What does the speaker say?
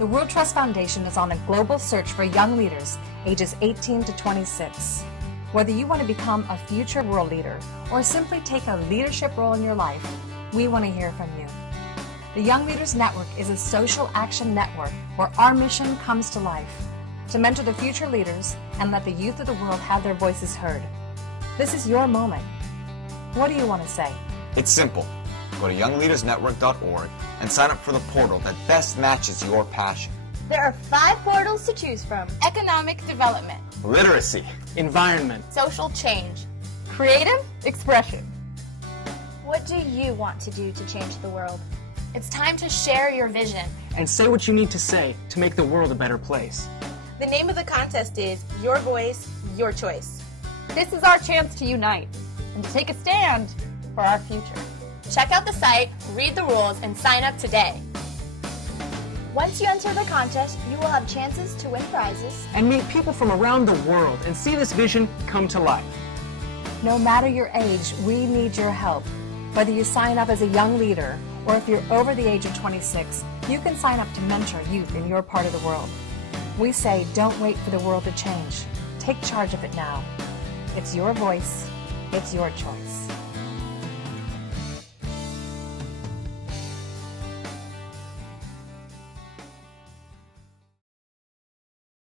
The World Trust Foundation is on a global search for young leaders ages 18 to 26. Whether you want to become a future world leader or simply take a leadership role in your life, we want to hear from you. The Young Leaders Network is a social action network where our mission comes to life, to mentor the future leaders and let the youth of the world have their voices heard. This is your moment. What do you want to say? It's simple. Go to youngleadersnetwork.org and sign up for the portal that best matches your passion. There are 5 portals to choose from. Economic development, Literacy, environment, social change, Creative expression. What do you want to do to change the world? it's time to share your vision. and say what you need to say to make the world a better place. The name of the contest is Your Voice, Your Choice. This is our chance to unite and to take a stand for our future. Check out the site, read the rules, and sign up today. Once you enter the contest, you will have chances to win prizes. And meet people from around the world and see this vision come to life. No matter your age, we need your help. Whether you sign up as a young leader or if you're over the age of 26, you can sign up to mentor youth in your part of the world. We say don't wait for the world to change. Take charge of it now. It's your voice. It's your choice.